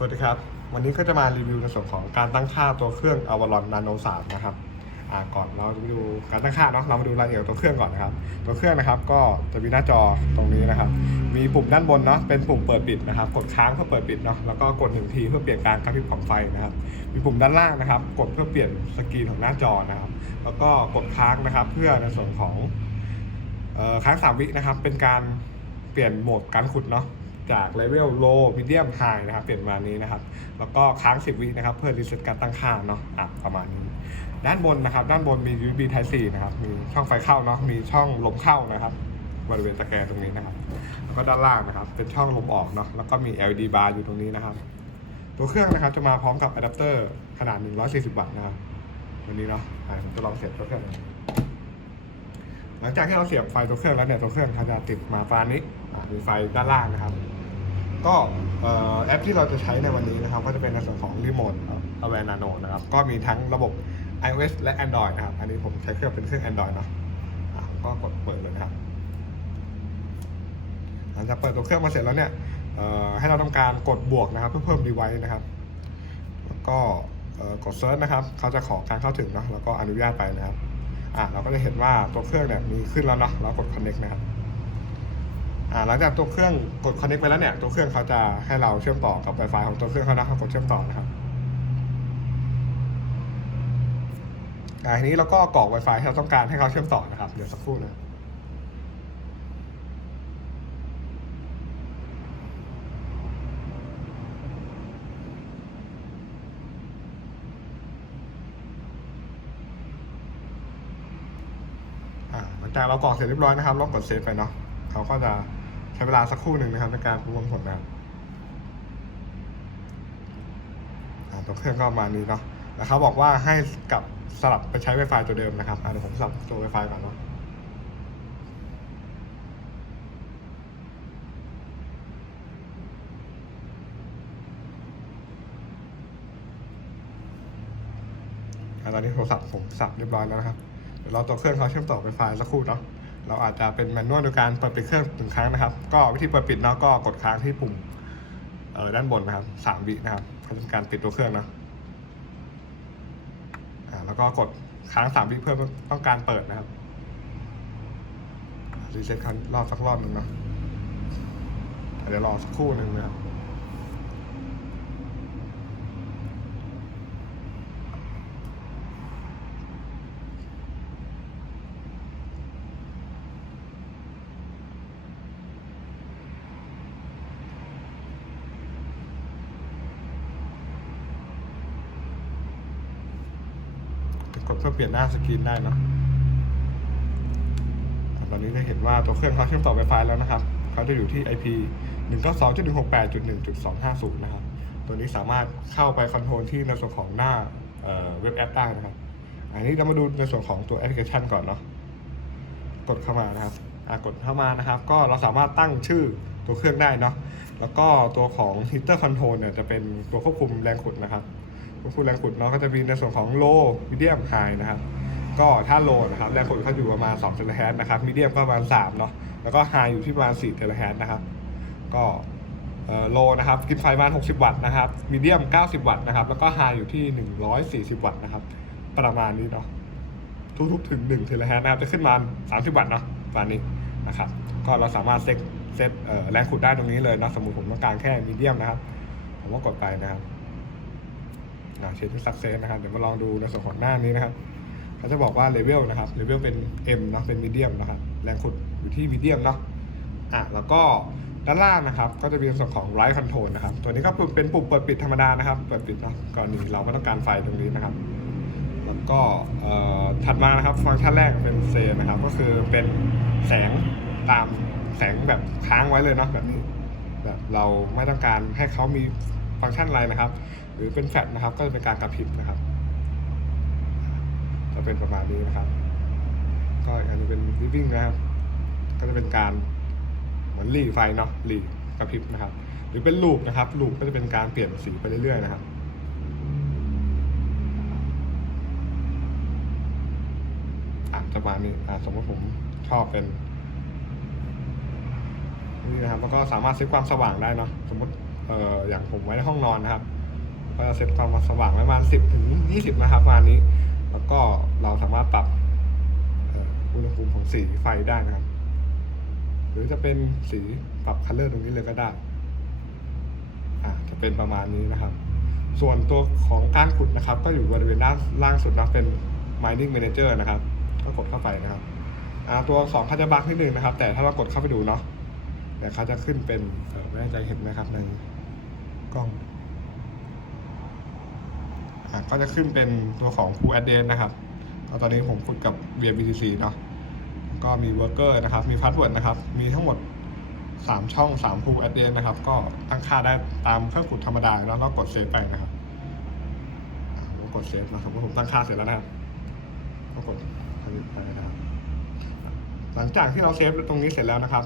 สวัสดีครับ วันนี้ก็จะมารีวิวในส่วนของการตั้งค่าตัวเครื่อง Avalon Nano 3 นะครับอ่าก่อนเราจะไปดูการตั้งค่าเนาะเรามาดูรายละเอียดตัวเครื่องก่อนนะครับ ตัวเครื่องนะครับก็จะมีหน้าจอตรงนี้นะครับ มีปุ่มด้านบนเนาะเป็นปุ่มเปิดปิดนะครับ กดค้างเพื่อเปิดปิดเนาะแล้วก็กดหนึ่งทีเพื่อเปลี่ยนการกระพริบของไฟนะครับ มีปุ่มด้านล่างนะครับ กดเพื่อเปลี่ยนสกรีนของหน้าจอนะครับ แล้วก็กดค้างนะครับ เพื่อในส่วนของค้างสามวินะครับ เป็นการเปลี่ยนโหมดการขุดเนาะ จากเลเวล low medium high นะครับเปลี่ยนมานี้นะครับ แล้วก็ค้าง 10 วินะครับ เพื่อรีเซ็ตการตั้งค่าเนาะอะประมาณนี้ ด้านบนนะครับ ด้านบนมี USB Type C นะครับ มีช่องไฟเข้าเนาะมีช่องลมเข้านะครับบริเวณตะแกรงตรงนี้นะครับแล้วก็ด้านล่างนะครับ เป็นช่องลมออกเนาะแล้วก็มี LED bar อยู่ตรงนี้นะครับ ตัวเครื่องนะครับจะมาพร้อมกับอะแดปเตอร์ขนาด 140 วัตต์นะครับวันนี้เนาะผมจะลองเสียบตัวเครื่องหลังจากที่เราเสียบไฟตัวเครื่องแล้วเนี่ยตัวเครื่องเขาจะติดมาฟ้านี้มีไฟด้านล่างนะครับ ก็แอปที่เราจะใช้ในวันนี้นะครับก็จะเป็นในส่วนของรีโมทอเวนาโนนะครับ ก็มีทั้งระบบ iOS และ Android นะครับ อันนี้ผมใช้เครื่องเป็นเครื่อง Android เนาะก็กดเปิดเลยนะครับ หลังจากเปิดตัวเครื่องมาเสร็จแล้วเนี่ยให้เราทำการกดบวกนะครับ เพื่อเพิ่ม device นะครับ แล้วก็กด search นะครับ เขาจะขอการเข้าถึงเนาะแล้วก็อนุญาตไปนะครับอะเราก็จะเห็นว่าตัวเครื่องเนี่ยมีขึ้นแล้วเนาะเรากด connect นะครับ หลังจากตัวเครื่องกด connect ไปแล้วเนี่ย ตัวเครื่องเขาจะให้เราเชื่อมต่อกับ Wi-Fi ของตัวเครื่องเขานะครับกดเชื่อมต่อนะครับทีนี้เราก็กรอก Wi-Fi ที่เราต้องการให้เขาเชื่อมต่อนะครับ เดี๋ยวสักครู่นะหลังจากเรากรอกเสร็จเรียบร้อยนะครับเรากดเซฟไปเนาะเขาก็จะ ใช้เวลาสักครู่หนึ่งนะครับ ในการรวมผลนะครับอ่าตัวเครื่องก็มานี้เนาะแล้วเขาบอกว่าให้กลับสลับไปใช้ Wi-Fi ตัวเดิมนะครับเดี๋ยวผมสลับตัว Wi-Fi ก่อนเนาะตอนนี้โทรศัพท์ผมสับเรียบร้อยแล้วนะครับ เดี๋ยวเราตัวเครื่องเขาเชื่อมต่อไฟฟ้าสักครู่เนาะ เราอาจจะเป็นแมนนวลโดยการเปิดปิดเครื่องหนึ่งครั้งนะครับ ก็วิธีเปิดปิดเนาะก็กดค้างที่ปุ่มเออด้านบนนะครับสามวินะครับเขาจะเป็นการปิดตัวเครื่องเนาะอ่าแล้วก็กดค้างสามวิเพื่อต้องการเปิดนะครับรีเซ็ตคันรอบสักรอบหนึ่งเนาะเดี๋ยวรอสักครู่หนึ่งนะครับ กดเพื่อเปลี่ยนหน้าสกรีนได้เนอะตอนนี้จะเห็นว่าตัวเครื่องเขาเชื่อมต่อ Wi-Fi แล้วนะครับ เขาจะอยู่ที่ IP 192.168.1.250 นะครับ ตัวนี้สามารถเข้าไปคอนโทรลที่ในส่วนของหน้าเว็บแอปได้นะครับ อันนี้เรามาดูในส่วนของตัวแอปพลิเคชันก่อนเนาะ กดเข้ามานะครับอะกดเข้ามานะครับ ก็เราสามารถตั้งชื่อตัวเครื่องได้เนาะ แล้วก็ตัวของ heater control เนี่ยจะเป็นตัวควบคุมแรงขุดนะครับ ควบคุมแรงขุดเนาะก็จะมีในส่วนของ low medium high นะครับก็ถ้า low นะครับแรงขุดเขาอยู่ประมาณ2เทราแฮร์ตนะครับ medium ก็ประมาณ3เนาะแล้วก็ high อยู่ที่ประมาณ4เทราแฮร์ตนะครับ ก็เอ่อ low นะครับกินไฟประมาณ 60 วัตต์นะครับ medium 90 วัตต์นะครับแล้วก็ high อยู่ที่ 140 วัตต์นะครับประมาณนี้เนาะทุกๆถึง1เทราแฮร์ตนะครับจะขึ้นมา 30 วัตต์เนาะประมาณนี้นะครับก็เราสามารถเซ็ตเซ็ตแรงขุดได้ตรงนี้เลยนะสมมติผมต้องการแค่มีเดียมนะครับ ผมก็กดไปนะครับ เช็คที่สักเซสนะครับเดี๋ยวมาลองดูในส่วนของหน้านี้นะครับเขาจะบอกว่าเลเวลนะครับเลเวลเป็น M เนาะเป็นมีเดียมนะครับแรงขุดอยู่ที่มีเดียมเนาะอะแล้วก็ด้านล่างนะครับ ก็จะมีส่วนของ Right Control นะครับ ตัวนี้ก็เป็นปุ่มเปิดปิดธรรมดานะครับ เปิดปิดเนาะกรณีเราไม่ต้องการไฟตรงนี้นะครับ แล้วก็เอ่อถัดมานะครับฟังก์ชันแรกเป็นเซนนะครับ ก็คือเป็นแสงตามแสงแบบค้างไว้เลยเนาะแบบนี้แบบเราไม่ต้องการให้เขามีฟังก์ชันอะไรนะครับ หรือเป็นแฟลชนะครับ ก็จะเป็นการกระพริบนะครับจะเป็นประมาณนี้นะครับ ก็อันนี้เป็นริบบิ้งนะครับ ก็จะเป็นการเหมือนหลีไฟเนาะหลีกระพริบนะครับ หรือเป็นลูปนะครับลูปก็จะเป็นการเปลี่ยนสีไปเรื่อยๆนะครับอะจะประมาณนี้อะสมมติผมชอบเป็นนี่นะครับแล้วก็สามารถเซตความสว่างได้เนาะสมมติเอ่ออย่างผมไว้ในห้องนอนนะครับ ก็จะเซตความสว่างไว้ประมาณสิบถึงยี่สิบนะครับประมาณนี้ แล้วก็เราสามารถปรับอุณหภูมิของสีไฟได้นะครับ หรือจะเป็นสีปรับคัลเลอร์ตรงนี้เลยก็ได้อ่าจะเป็นประมาณนี้นะครับ ส่วนตัวของการขุดนะครับ ก็อยู่บริเวณด้านล่างสุดนะเป็น mining manager นะครับ ก็กดเข้าไปนะครับอ่าตัวสองเขาจะบักนิดนึงนะครับ แต่ถ้าเรากดเข้าไปดูเนาะเดี๋ยวเขาจะขึ้นเป็นไม่แน่ใจเห็นไหมครับในกล้อง ก็จะขึ้นเป็นตัวของ Full a d d e n นะครับก็ตอนนี้ผมขุดกับ VBTC เนาะก็มี Worker นะครับ มี Password นะครับ มีทั้งหมด 3 ช่อง3 Full a d d e n นะครับ ก็ตั้งค่าได้ตามเครื่องขุดธรรมดาแล้วก็กดเซฟไปนะครับผมกดเซฟนะครับผมตั้งค่าเสร็จแล้วนะครับก็กดไปนะครับหลังจากที่เราเซฟตรงนี้เสร็จแล้วนะครับ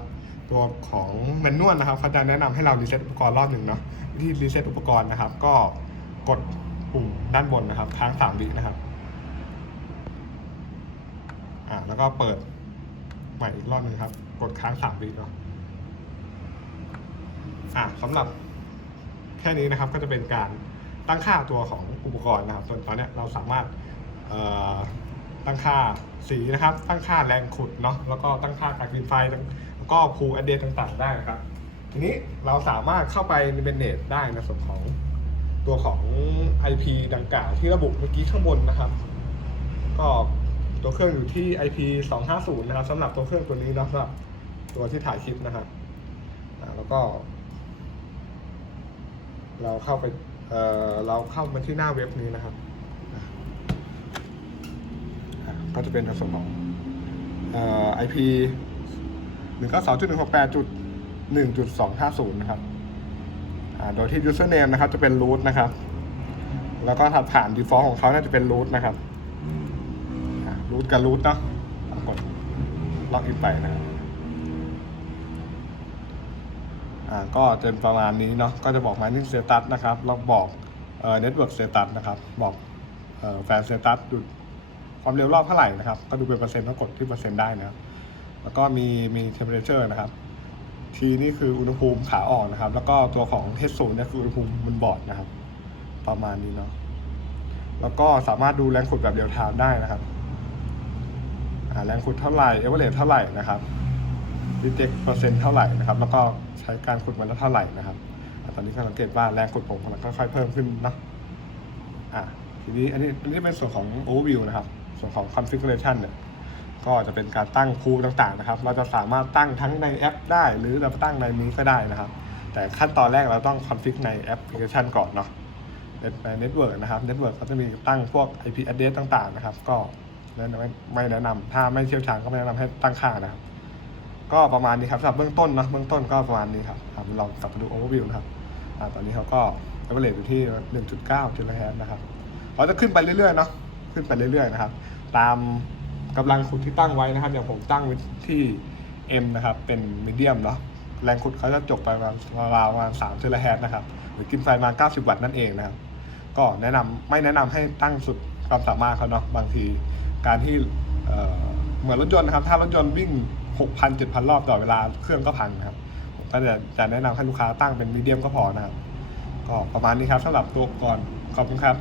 ตัวของแมนนวลนะครับเขาจะแนะนำให้เรารีเซ็ตอุปกรณ์รอบหนึ่งเนาะวิธีรีเซ็ตอุปกรณ์นะครับ ก็กด ปุ่มด้านบนนะครับค้างสามวินะครับ อ่าแล้วก็เปิดใหม่อีกรอบหนึ่งครับ กดค้างสามวิเนาะอ่าสำหรับแค่นี้นะครับก็จะเป็นการตั้งค่าตัวของอุปกรณ์นะครับ ส่วนตอนนี้เราสามารถเอ่อตั้งค่าสีนะครับ ตั้งค่าแรงขุดเนาะแล้วก็ตั้งค่าการกินไฟตั้งแล้วก็พูอันเดตต่างๆ ได้นะครับ ทีนี้เราสามารถเข้าไปในเบนเนตได้ในส่วนของ ตัวของ IP ดังกล่าวที่ระบุเมื่อกี้ข้างบนนะครับ ก็ตัวเครื่องอยู่ที่ IP 250 นะครับสำหรับตัวเครื่องตัวนี้นะสำหรับตัวที่ถ่ายคลิปนะครับแล้วก็ เราเข้าไปเเราเข้ามาที่หน้าเว็บนี้นะครับก็จะเป็นในส่วนของเอ่อ IP 192.168.1.250 นะครับ โดยที่ username นะครับจะเป็น root นะครับ แล้วก็ถัดผ่าน default ของเขาน่าจะเป็น root นะครับรูทกับรูทเนาะกดล็อกอินไปนะครับอ่าก็จะเป็นประมาณนี้เนาะ ก็จะบอก mining status นะครับ แล้วบอกเอ่อ network status นะครับ บอกเอ่อ fan status ดูความเร็วรอบเท่าไหร่นะครับ ก็ดูเป็นเปอร์เซ็นต์ก็กดที่เปอร์เซ็นต์ได้นะครับแล้วก็มีมี temperature นะครับ ทีนี่คืออุณหภูมิขาออกนะครับ แล้วก็ตัวของ H0 เนี่ยคืออุณหภูมิบนบอร์ดนะครับ ประมาณนี้เนาะแล้วก็สามารถดูแรงขุดแบบเรียลไทม์ได้นะครับแรงขุดเท่าไหร่เอเวอเรสเท่าไหร่นะครับดีเทคเปอร์เซ็นต์เท่าไหร่นะครับ แล้วก็ใช้การขุดมันแล้วเท่าไหร่นะครับตอนนี้ก็สังเกตว่าแรงขุดผมกำลังค่อยๆเพิ่มขึ้นนะอ่าทีนี้อันนี้อันนี้เป็นส่วนของ overview นะครับ ส่วนของ configuration เนี่ย ก็จะเป็นการตั้งพูต่างๆนะครับ เราจะสามารถตั้งทั้งในแอป ได้ หรือเราตั้งในนี้ก็ได้นะครับ แต่ขั้นตอนแรกเราต้อง config ในแอปพลิเคชันก่อนเนาะในเน็ตเวิร์กนะครับเน็ตเวิร์กเขาจะมีตั้งพวก IP address ต่างๆนะครับ ก็ไม่แนะนำถ้าไม่เชี่ยวชาญก็ไม่แนะนำให้ตั้งค่านะครับ ก็ประมาณนี้ครับสำหรับเบื้องต้นเนะเบื้องต้นก็ประมาณนี้ครับลองกลับมาดู overview นะครับตอนนี้เขาก็ average อยู่ที่ 1.9จุลแฮร์นะครับเราจะขึ้นไปเรื่อยๆเนาะขึ้นไปเรื่อยๆนะครับ ตาม กำลังขุดที่ตั้งไว้นะครับ อย่างผมตั้งไว้ที่ M นะครับ เป็นมีเดียมเนาะแรงขุดเขาจะจบไปประมาณราวๆประมาณ3เทราแฮร์นะครับ หรือกินไฟมา 90 วัตต์นั่นเองนะครับ ก็แนะนำไม่แนะนำให้ตั้งสุดความสามารถเขาเนาะบางทีการที่เหมือนรถยนต์นะครับ ถ้ารถยนต์วิ่ง 6,000 7,000 รอบต่อเวลาเครื่องก็พังนะครับผมก็จะจะแนะนำให้ลูกค้าตั้งเป็นมีเดียมก็พอนะครับ ก็ประมาณนี้ครับสำหรับตัวอุปกรณ์ขอบคุณครับ